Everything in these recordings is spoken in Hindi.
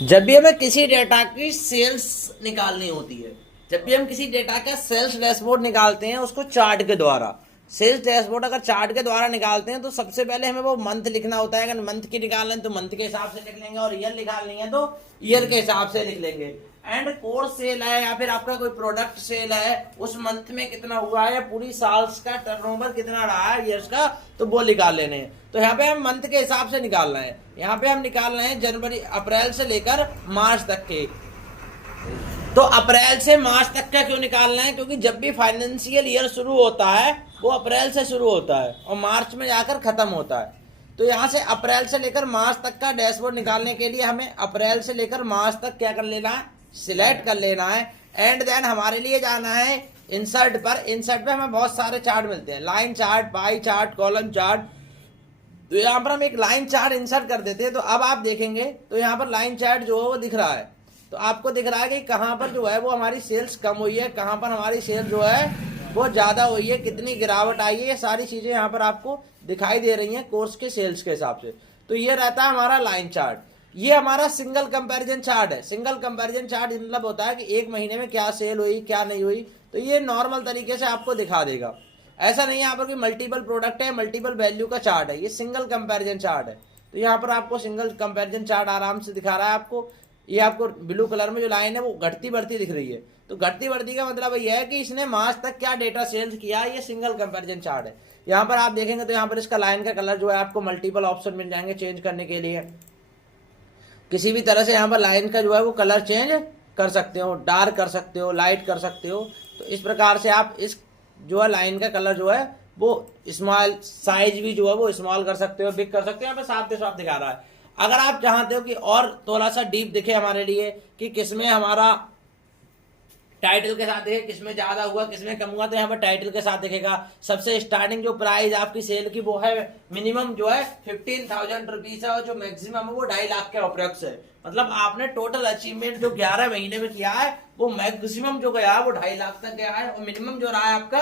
जब भी हमें किसी डेटा की सेल्स निकालनी होती है, जब भी हम किसी डेटा का सेल्स डैशबोर्ड निकालते हैं उसको चार्ट के द्वारा, सेल्स डैशबोर्ड अगर चार्ट के द्वारा निकालते हैं तो सबसे पहले हमें वो मंथ लिखना होता है। अगर मंथ की निकालना है तो मंथ के हिसाब से लिख लेंगे और ईयर निकालनी है तो ईयर के हिसाब से लिख लेंगे। एंड कोर्स सेल है या फिर आपका कोई प्रोडक्ट सेल है, उस मंथ में कितना हुआ है या पूरी साल्स का टर्नओवर कितना रहा है ईयर्स का, तो वो निकाल लेने हैं। तो यहाँ पे हम मंथ के हिसाब से निकालना है। यहाँ पे हम निकाल रहे हैं जनवरी अप्रैल से लेकर मार्च तक के। तो अप्रैल से मार्च तक का क्यों निकालना है? क्योंकि जब भी फाइनेंशियल ईयर शुरू होता है वो अप्रैल से शुरू होता है और मार्च में जाकर खत्म होता है। तो यहाँ से अप्रैल से लेकर मार्च तक का डैशबोर्ड निकालने के लिए हमें अप्रैल से लेकर मार्च तक क्या कर लेना है, सिलेक्ट कर लेना है। एंड देन हमारे लिए जाना है इंसर्ट पर। इंसर्ट पे हमें बहुत सारे चार्ट मिलते हैं, line chart, pie chart, column chart. तो यहाँ पर हम एक लाइन चार्ट इंसर्ट कर देते हैं। तो अब आप देखेंगे तो यहाँ पर लाइन चार्ट जो है वो दिख रहा है। तो आपको दिख रहा है कि कहाँ पर जो है वो हमारी सेल्स कम हुई है, कहाँ पर हमारी सेल जो है वो ज़्यादा हुई है, कितनी गिरावट आई है, ये सारी चीज़ें यहाँ पर आपको दिखाई दे रही हैं कोर्स के सेल्स के हिसाब से। तो ये रहता है हमारा लाइन चार्ट। ये हमारा सिंगल कंपैरिजन चार्ट है। सिंगल कंपैरिजन चार्ट मतलब होता है कि एक महीने में क्या सेल हुई क्या नहीं हुई, तो ये नॉर्मल तरीके से आपको दिखा देगा। ऐसा नहीं है यहाँ पर कि मल्टीपल प्रोडक्ट है, मल्टीपल वैल्यू का चार्ट है, ये सिंगल कंपैरिजन चार्ट है। तो यहाँ पर आपको सिंगल कंपैरिजन चार्ट आराम से दिखा रहा है आपको। ये आपको ब्लू कलर में जो लाइन है वो घटती बढ़ती दिख रही है। तो घटती बढ़ती का मतलब ये है कि इसने मार्च तक क्या डेटा सेल्स किया, ये सिंगल कंपैरिजन चार्ट है। यहाँ पर आप देखेंगे तो यहाँ पर इसका लाइन का कलर जो है आपको मल्टीपल ऑप्शन मिल जाएंगे चेंज करने के लिए। किसी भी तरह से यहाँ पर लाइन का जो है वो कलर चेंज कर सकते हो, डार्क कर सकते हो, लाइट कर सकते हो। तो इस प्रकार से आप इस जो है लाइन का कलर जो है वो स्मॉल साइज भी जो है वो स्मॉल कर सकते हो, बिग कर सकते हो। यहाँ पे साफ साफ दिखा रहा है। अगर आप चाहते हो कि और थोड़ा सा डीप दिखे हमारे लिए कि किसमें हमारा टाइटल के साथ देखे किसमें ज्यादा हुआ किसमें कम हुआ, तो यहाँ पर टाइटल के साथ दिखेगा। सबसे स्टार्टिंग जो प्राइस आपकी सेल की वो है मिनिमम जो है 15,000 रुपीज है और जो मैक्सिमम है वो 2.5 लाख के अप्रोक्स है। मतलब आपने टोटल अचीवमेंट जो 11 महीने में किया है वो मैक्सिमम जो गया है वो 2.5 लाख तक गया है और मिनिमम जो रहा है आपका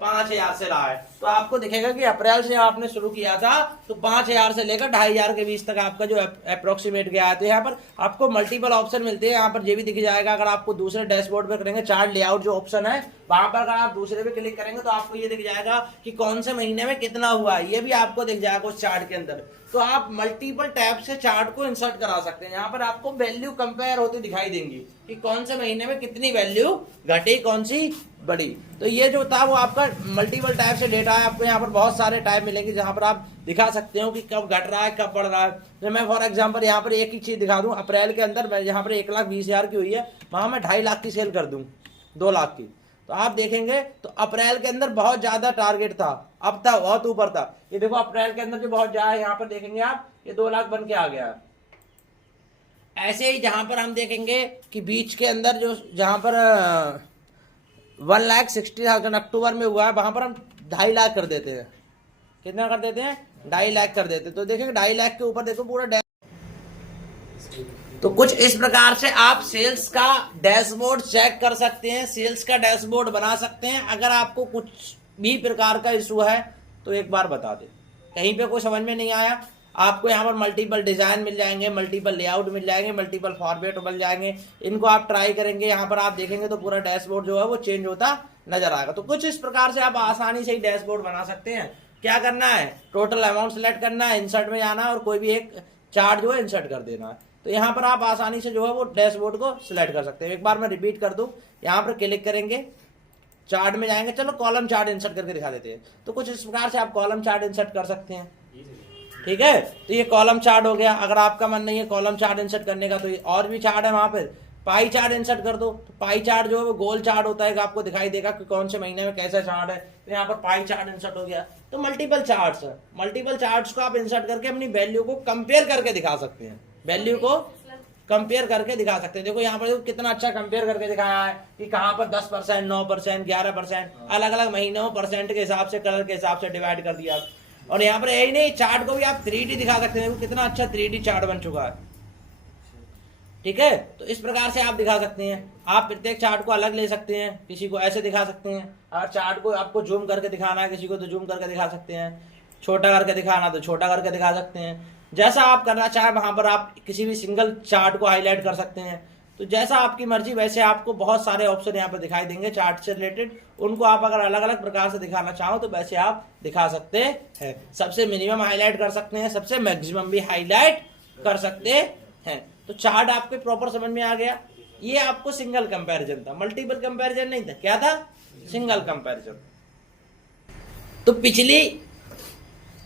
5,000 से रहा है। तो आपको दिखेगा कि अप्रैल से आपने शुरू किया था तो 5,000 से लेकर 2,500 के बीच तक आपका जो अप्रोक्सीमेट गया है। तो यहाँ पर आपको मल्टीपल ऑप्शन मिलते हैं। यहाँ पर ये भी दिख जाएगा, अगर आपको दूसरे डैशबोर्ड पे करेंगे चार्ट लेआउट जो ऑप्शन है वहां पर अगर आप दूसरे पे क्लिक करेंगे तो आपको ये दिख जाएगा कि कौन से महीने में कितना हुआ है, ये भी आपको दिख जाएगा उस चार्ट के अंदर। तो आप मल्टीपल टैब से चार्ट को इंसर्ट करा सकते हैं। यहाँ पर आपको वैल्यू कंपेयर होती दिखाई देंगी कि कौन से महीने में कितनी वैल्यू घटी, कौन सी बढ़ी। तो ये जो था वो आपका मल्टीपल टैब से डेटा है। आपको यहाँ पर बहुत सारे टैब मिलेंगे जहां पर आप दिखा सकते हो कि कब घट रहा है कब बढ़ रहा है। तो मैं फॉर एग्जांपल यहाँ पर एक ही चीज दिखा दूं, अप्रैल के अंदर यहाँ पर 1,20,000 की हुई है, वहां मैं 2.5 लाख की सेल कर दूं 2 लाख की। तो आप देखेंगे तो अप्रैल के अंदर बहुत ज्यादा टारगेट था, अब था बहुत ऊपर था। ये देखो अप्रैल के अंदर जो बहुत ज्यादा है यहाँ पर देखेंगे आप ये 2 लाख बन के आ गया है। ऐसे ही जहां पर हम देखेंगे कि बीच के अंदर जो जहां पर 1,60,000 अक्टूबर में हुआ है वहां पर हम 2.5 लाख कर देते हैं। कितना कर देते हैं? 2.5 लाख कर देते हैं। तो देखेंगे 2.5 लाख के ऊपर देखो पूरा। तो कुछ इस प्रकार से आप सेल्स का डैशबोर्ड चेक कर सकते हैं, सेल्स का डैशबोर्ड बना सकते हैं। अगर आपको कुछ भी प्रकार का इशू है तो एक बार बता दें, कहीं पे कोई समझ में नहीं आया आपको यहाँ पर मल्टीपल डिजाइन मिल जाएंगे, मल्टीपल लेआउट मिल जाएंगे, मल्टीपल फॉर्मेट मिल जाएंगे। इनको आप ट्राई करेंगे, यहाँ पर आप देखेंगे तो पूरा डैशबोर्ड जो है वो चेंज होता नजर आएगा। तो कुछ इस प्रकार से आप आसानी से ही डैशबोर्ड बना सकते हैं। क्या करना है, टोटल अमाउंट सेलेक्ट करना है, इंसर्ट में जाना है और कोई भी एक चार्ट जो है इंसर्ट कर देना है। तो यहाँ पर आप आसानी से जो है वो डैशबोर्ड को सिलेक्ट कर सकते हैं। एक बार मैं रिपीट कर दूं, यहाँ पर क्लिक करेंगे, चार्ट में जाएंगे, चलो कॉलम चार्ट इंसर्ट करके दिखा देते हैं। तो कुछ इस प्रकार से आप कॉलम चार्ट इंसर्ट कर सकते हैं। ठीक है, तो ये कॉलम चार्ट हो गया। अगर आपका मन नहीं है कॉलम चार्ट इंसर्ट करने का तो ये और भी चार्ट है, वहां पर पाई चार्ट इंसर्ट कर दो। तो पाई चार्ट जो है वो गोल चार्ट होता है, आपको दिखाई देगा कि कौन से महीने में कैसा चार्ट है। तो यहाँ पर पाई चार्ट इंसर्ट हो गया। तो मल्टीपल चार्ट्स है, मल्टीपल चार्ट्स को आप इंसर्ट करके अपनी वैल्यू को कंपेयर करके दिखा सकते हैं, वैल्यू को कंपेयर करके दिखा सकते हैं। देखो यहाँ पर कितना अच्छा कंपेयर करके दिखाया है कि कहाँ पर 10%, 9%, 11%, अलग अलग महीनों परसेंट के हिसाब से, कलर के हिसाब से डिवाइड कर दिया। और यहाँ पर यही नहीं, चार्ट को भी आप 3D दिखा सकते हैं। कितना अच्छा 3D चार्ट बन चुका है। ठीक है, तो इस प्रकार से आप दिखा सकते हैं। आप प्रत्येक चार्ट को अलग ले सकते हैं, किसी को ऐसे दिखा सकते हैं। अगर चार्ट को आपको जूम करके दिखाना है किसी को तो जूम करके दिखा सकते हैं, छोटा करके दिखाना तो छोटा करके दिखा सकते हैं। जैसा आप करना चाहे वहां पर आप किसी भी सिंगल चार्ट को हाईलाइट कर सकते हैं। तो जैसा आपकी मर्जी, वैसे आपको बहुत सारे ऑप्शन यहाँ पर दिखाई देंगे चार्ट से रिलेटेड। उनको आप अगर अलग अलग प्रकार से दिखाना चाहो तो वैसे आप दिखा सकते हैं। सबसे मिनिमम हाईलाइट कर सकते हैं, सबसे मैक्सिमम भी हाईलाइट कर सकते हैं। तो चार्ट आपके प्रॉपर समझ में आ गया। ये आपको सिंगल कंपैरिजन था, मल्टीपल कंपैरिजन नहीं था। क्या था? Single comparison. तो पिछली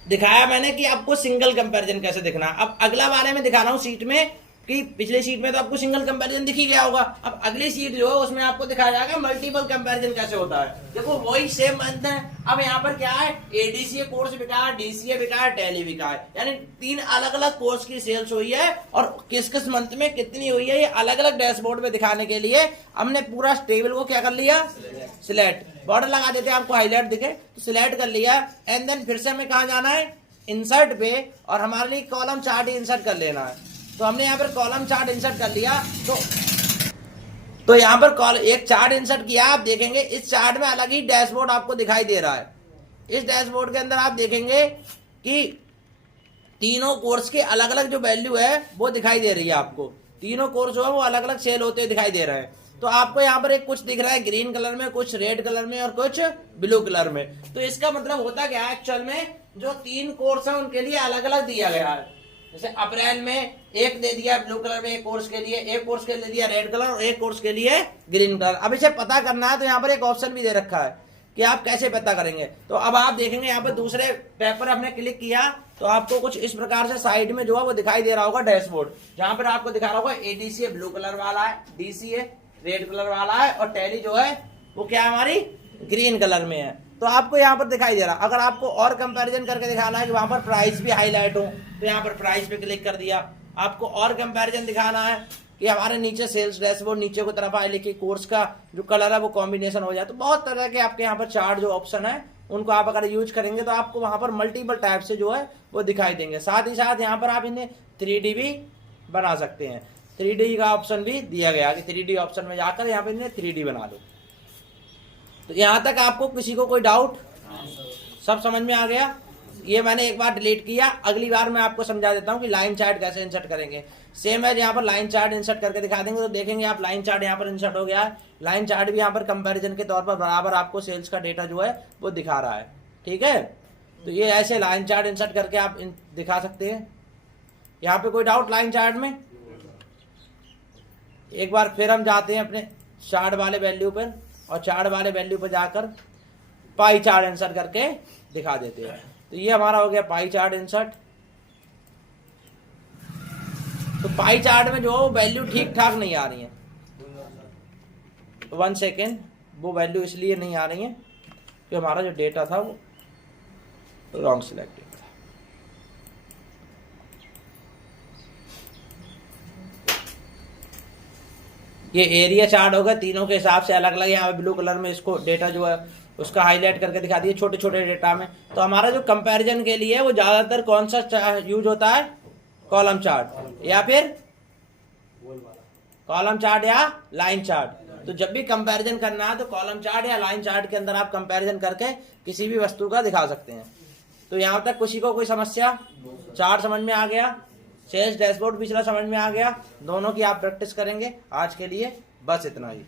दिखाया मैंने कि आपको सिंगल कंपैरिजन कैसे दिखना। अब अगला बारे में दिखा रहा हूं शीट में कि पिछले शीट में तो आपको सिंगल कंपैरिजन दिख ही गया होगा। अब अगली शीट जो है उसमें आपको दिखाया जाएगा मल्टीपल कंपैरिजन कैसे होता है। देखो वही सेम मंथ है। अब यहाँ पर क्या है, एडीसीए कोर्स बिका है, डीसीए बिका है, टैली बिका है, यानी 3 अलग अलग कोर्स की सेल्स हुई है और किस किस मंथ में कितनी हुई है ये अलग अलग डैशबोर्ड में दिखाने के लिए हमने पूरा टेबल को क्या कर लिया, सिलेक्ट। बॉर्डर लगा देते हैं आपको हाईलाइट दिखे तो सिलेक्ट कर लिया। एंड देन फिर से हमें कहा जाना है, इंसर्ट पे, और हमारे लिए कॉलम चार्ट इंसर्ट कर लेना है। तो हमने यहाँ पर कॉलम चार्ट इंसर्ट कर लिया। तो यहाँ पर एक चार्ट इंसर्ट किया। आप देखेंगे इस चार्ट में अलग ही डैशबोर्ड आपको दिखाई दे रहा है। इस डैशबोर्ड के अंदर आप देखेंगे कि तीनों कोर्स के अलग अलग जो वैल्यू है वो दिखाई दे रही है आपको। तीनों कोर्स जो है वो अलग अलग सेल होते दिखाई दे रहे हैं। तो आपको यहाँ पर एक कुछ दिख रहा है ग्रीन कलर में, कुछ रेड कलर में और कुछ ब्लू कलर में। तो इसका मतलब होता क्या है, एक्चुअल में जो 3 कोर्स है उनके लिए अलग अलग दिया गया है। जैसे अप्रैल में एक दे दिया ब्लू कलर में एक कोर्स के लिए, एक कोर्स के लिए दिया रेड कलर और एक कोर्स के लिए ग्रीन कलर। अब इसे पता करना है तो यहाँ पर एक ऑप्शन भी दे रखा है कि आप कैसे पता करेंगे। तो अब आप देखेंगे यहाँ पर दूसरे पेपर हमने क्लिक किया तो आपको कुछ इस प्रकार से साइड में जो है वो दिखाई दे रहा होगा डैशबोर्ड, जहां पर आपको दिखा रहा होगा एडीसीए ब्लू कलर वाला है, डीसीए रेड कलर वाला है और टैली जो है वो क्या हमारी ग्रीन कलर में है। तो आपको यहाँ पर दिखाई दे रहा। अगर आपको और कंपैरिजन करके दिखाना है कि वहां पर प्राइस भी हाईलाइट हो तो यहाँ पर प्राइस पे क्लिक कर दिया। आपको और कंपैरिजन दिखाना है कि हमारे नीचे सेल्स डैशबोर्ड नीचे को तरफ आए लेकिन कोर्स का जो कलर है वो कॉम्बिनेशन हो जाए। तो बहुत तरह के आपके यहाँ पर चार्ट जो ऑप्शन है उनको आप अगर यूज करेंगे तो आपको वहां पर मल्टीपल टाइप से जो है वो दिखाई देंगे। साथ ही साथ यहाँ पर आप इन्हें 3D भी बना सकते हैं। 3D का ऑप्शन भी दिया गया कि 3D ऑप्शन में जाकर यहाँ पे इन्हें 3D बना दो। तो यहाँ तक आपको किसी को कोई डाउट? सब समझ में आ गया? ये मैंने एक बार डिलीट किया, अगली बार मैं आपको समझा देता हूँ कि लाइन चार्ट कैसे इंसर्ट करेंगे। सेम है, यहाँ पर लाइन चार्ट इंसर्ट करके दिखा देंगे तो देखेंगे आप लाइन चार्ट यहाँ पर इंसर्ट हो गया है। लाइन चार्ट भी यहाँ पर कंपैरिजन के तौर पर बराबर आपको सेल्स का डेटा जो है वो दिखा रहा है। ठीक है, तो ये ऐसे लाइन चार्ट इंसर्ट करके आप दिखा सकते हैं। यहाँ पे कोई डाउट लाइन चार्ट में? एक बार फिर हम जाते हैं अपने चार्ट वाले वैल्यू पर और चार्ट वाले वैल्यू पर जाकर पाई चार्ट इंसर्ट करके दिखा देते हैं। तो ये हमारा हो गया पाई चार्ट इंसर्ट। तो पाई चार्ट में जो वैल्यू ठीक ठाक नहीं आ रही है, 1 सेकेंड, वो वैल्यू इसलिए नहीं आ रही है कि हमारा जो डेटा था वो रॉन्ग सिलेक्टेड था। ये एरिया चार्ट होगा, तीनों के हिसाब से अलग अलग। यहाँ पे ब्लू कलर में इसको डेटा जो है उसका हाईलाइट करके दिखा दिए छोटे छोटे डेटा में। तो हमारा जो कंपैरिजन के लिए वो ज्यादातर कौन सा यूज होता है, कॉलम चार्ट या फिर कॉलम चार्ट या लाइन चार्ट। तो जब भी कंपैरिजन करना है तो कॉलम चार्ट या लाइन चार्ट के अंदर आप कंपैरिजन करके किसी भी वस्तु का दिखा सकते हैं। तो यहां तक किसी को कोई समस्या? चार्ट समझ में आ गया, सेल्स डैशबोर्ड पिछला समझ में आ गया, दोनों की आप प्रैक्टिस करेंगे। आज के लिए बस इतना ही।